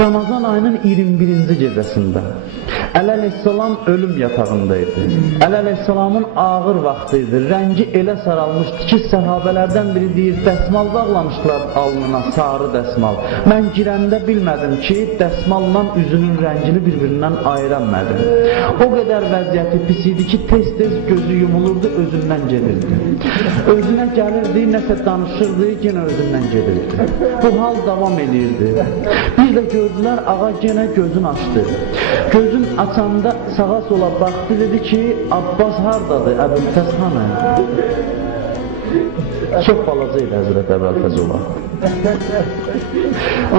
Ramazan ayının 21-ci gecəsində Əli əleyhissalam ölüm yatağındaydı. Əli əleyhissalamın ağır vaxtı idi. Rəngi elə saralmışdı ki, səhabələrdən biri deyir, dəsmal bağlamışdılar alnına, sarı dəsmal. Mən girəndə bilmədim ki, dəsmalla üzünün rəngini bir-birindən ayıranmədim. O qədər vəziyyəti pis idi ki, tez-tez gözü yumulurdu, özündən gedirdi. Özünə gəlirdi, nəsə danışırdı, yenə özündən gedirdi. Bu hal davam edirdi. Bir də gördülər, ağa yenə gözünü açdı. Gözün açanda sağa sola baxdı, dedi ki, Abbas hardadır, Əbülfəz hanı? Çox balaca idi Həzrət Əbülfəz olar.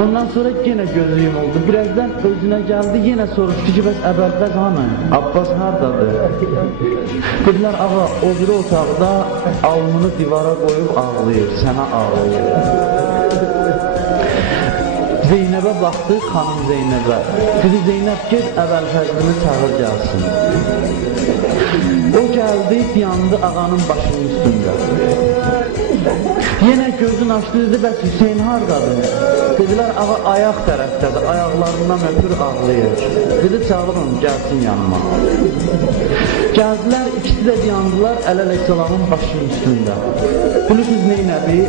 Ondan sonra yenə gözü yumuldu. Birazdan özünə gəldi, yenə soruşdu ki, bəs Əbülfəz hanı? Abbas hardadır? Dedilər, ağa, o biri otaqda alnını divara qoyub ağlayır, sənə ağlayır. Zeynəbə baxdı, xanım Zeynəbə. Dedi, Zeynəb, get Əbəlfəzlini çağır gəlsin. O gəldi, dayandı ağanın başının üstündə. Yenə gözün açdı, dedi, bəs Hüseyin hardadır? Dedilər, ağa ayaq tərəfdədir, ayaqlarından öpür ağlayır. Dedi, çağırın, gəlsin yanıma. Gəldilər, ikisi də dayandılar Əli əleyhissalamın başının üstündə. Bunu siz neynədi?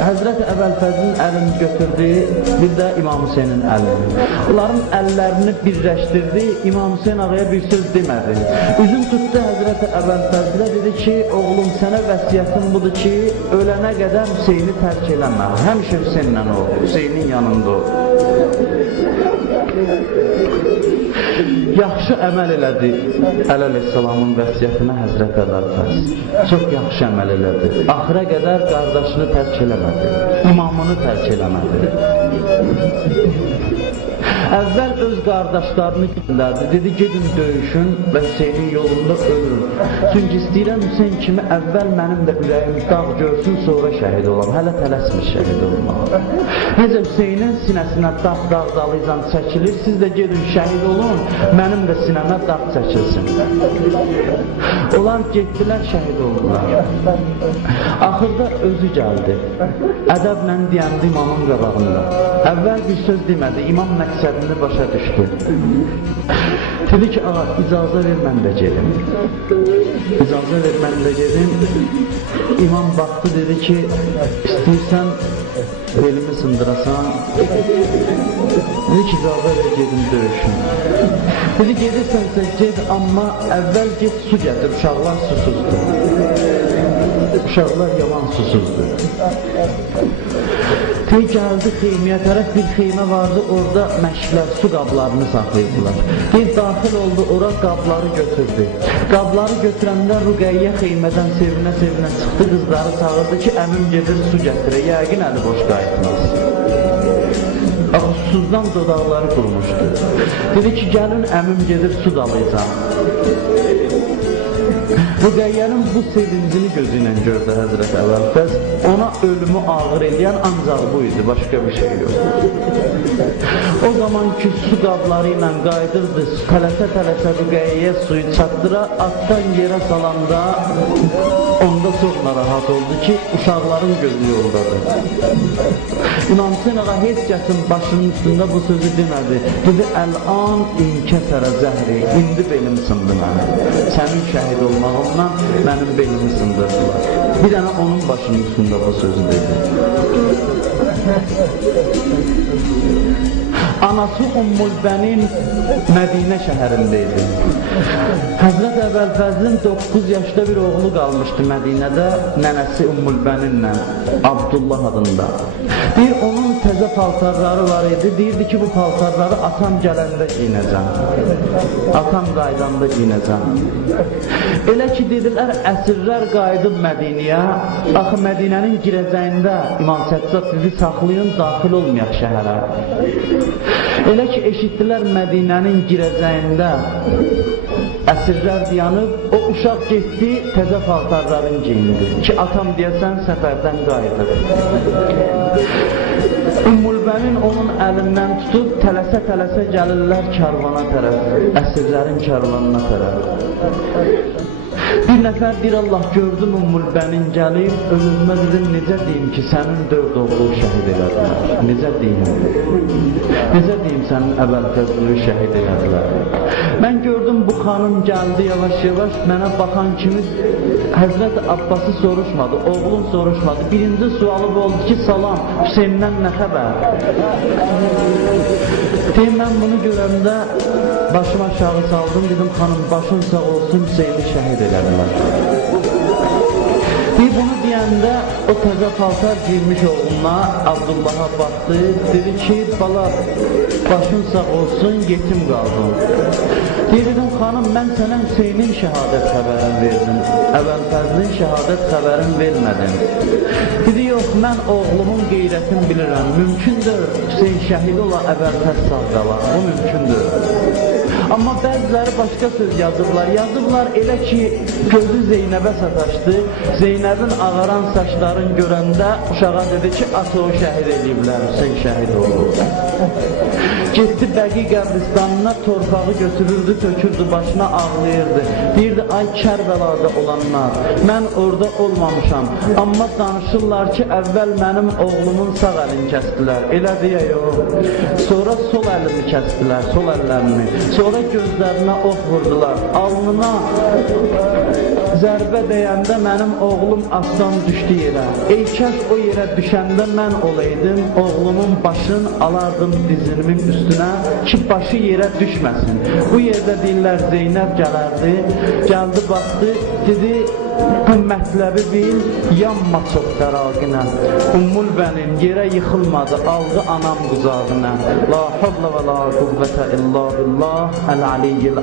Həzrət Əbəlfəzin əlini götürdü, bir də İmam Hüseynin əlini. Onların əllərini birləşdirdi, İmam Hüseyin ağaya bir söz demədi. Üzün tutdu Həzrət Əbəlfəzlə, dedi ki, oğlum sənə vəsiyyətim budur ki, ölənə qədər Hüseyni tərk eləmə. Həmişə Hüseynlə ol, Hüseynin yanında ol. Yaxşı əməl elədi Əli əleyhissalamın vəsiyyətinə Həzrət Əbəlfəz. Çox yaxşı əməl elədi. Axıra qədər qardaşını tərk eləmədi, imamını tərk eləmədi. Əvvəl öz qardaşlarını göndərdi, dedi, gedin döyüşün və Hüseynin yolunda ölün. Çünki istəyirəm Hüseyin kimi əvvəl mənim də ürəyim dağ görsün, sonra şəhid olam. Hələ tələsmir şəhid olmaq. Necə Hüseynin sinəsinə dağ dalıycan çəkilir, siz də gedin şəhid olun, mənim də sinəmə dağ çəkilsin. Onlar getdilər, şəhid oldular. Axırda özü gəldi. Ədəblə deyəndi imamın qabağında. Əvvəl bir söz demədi, imam məqsədini başa düşdü. Dedi ki, ağa, icazə ver, mən də gedim. İcazə ver, mən də gedim. İmam baxdı, dedi ki, istəyirsən, elimi sındırasan. Dedi ki, icazə ver, gedim döyüşüm. Dedi, gedirsənsə ged, amma əvvəl get su gətir, uşaqlar susuzdur. Uşaqlar yaman susuzdur. Tey gəldi xeymiyə tərəf, bir xeymə vardı, orada məşqlər, su qablarını saxlayırdılar. Bir daxil oldu, ora qabları götürdü. Qabları götürəndə Rüqəyyə xeymədən sevinə-sevinə çıxdı, qızları çağırdı ki, əmim gedir su gətirə, yəqin əli boş qayıtmaz. Axı susuzdan dodaqları qurmuşdu. Dedi ki, gəlin əmim gedir su dalayacaq. Rüqəyyənin bu sevincini gözü ilə gördü Həzrət Əbəlfəz. Ona ölümü ağır eləyən ancaq bu idi, başqa bir şey yox. O zaman ki, su qabları ilə qaydırdı, tələsə-tələsə Rüqəyyəyə suyu çatdıra, atdan yerə salanda onda çox narahat oldu ki, uşaqların gözü yoldadır. İmam Hüseyin ağa heç kəsin başının üstündə bu sözü demədi. Dedi, əl-an inkəsərə zəhri, indi belim sındı mənə. Sənin şəhid olmağımdan mənim belimi sındırdılar. Bir dənə onun başının üstündə bu sözü dedi. Anası Ümmülbənin Mədinə şəhərindəydi. Həzrət Əbəlfəzlin 9 yaşda bir oğlu qalmışdı Mədinədə, nənəsi Ümmülbəninlə, Abdullah adında. Deyir, onun təzə paltarları var idi, deyirdi ki, bu paltarları atam gələndə giyinəcəm, atam qaydanda giyinəcəm. Elə ki, dedilər, əsirlər qayıdıb Mədiniyə, axı Mədinənin girəcəyində İmam Səccad bizi saxlayın, daxil olmayaq şəhərə. Elə ki, eşitdilər Mədinənin girəcəyində əsirlər dayanıb, o uşaq getdi, təzə paltarların giyindi ki, atam deyəsən səfərdən qayıdır. Ümmülbənin onun əlindən tutub, tələsə-tələsə gəlirlər karvana tərəf, əsirlərin karvanına tərəf. Bir nəfər bir Allah gördüm Ümmül Bənin gəlib, ölümə dedim, necə deyim ki, sənin 4 oğlu şəhid elədilər. Necə deyim sənin Əbəlfəzli şəhid elədilər. Mən gördüm bu xanım gəldi yavaş-yavaş, mənə baxan kimi Həzrət Abbası soruşmadı, oğlun soruşmadı. Birinci sualı oldu ki, salam, Hüseyndən nə xəbər? Deyim, mən bunu görəndə başıma aşağı saldım, dedim, xanım, başın sağ olsun, Hüseyni şəhid elədilər. Bunu deyəndə o təzə paltar girmiş oğluna Abdullaha baxdı, dedi ki, bala, başın sağ olsun, yetim qaldın. Dedim, xanım, mən sənə Hüseynin şəhadət xəbərini verdim, Əbəlfəzlin şəhadət xəbərini vermədim. Dedi, yox, mən oğlumun qeyrətini bilirəm, mümkündür Hüseyin şəhid ola, Əbəlfəz sağ qala, bu mümkündür. Amma bəziləri başqa söz yazıblar elə ki, gözü Zeynəbə sataşdı, Zeynəbin ağaran saçlarını görəndə uşağa dedi ki, atı o şəhid ediblər, Hüseyin şəhid olur. Getdi Bəqi qəbristanına, torpağı götürürdü, tökürdü, başına ağlayırdı. Deyirdi, ay Kərbəlada olanlar, mən orada olmamışam, amma danışırlar ki, əvvəl mənim oğlumun sağ əlini kəstilər, elə deyə yox. Sonra sol əlini kəstilər, sol əllərini, sonra gözlərinə ox vurdular, alnına zərbə deyəndə mənim oğlum aslan düşdü yerə. Ey kəş o yerə düşəndə mən olaydım, oğlumun başını alardım dizinimin üstünə ki, başı yerə düşməsin. Bu yerdə deyirlər Zeynəb gələrdi, gəldi, baxdı, dedi, bu mətləbi bil, yanma çox fəraqinə. Ümmül Bənin yerə yıxılmadı, aldı anam quzağına. La havlə və la qüvvətə illa billah, əl-aliyyil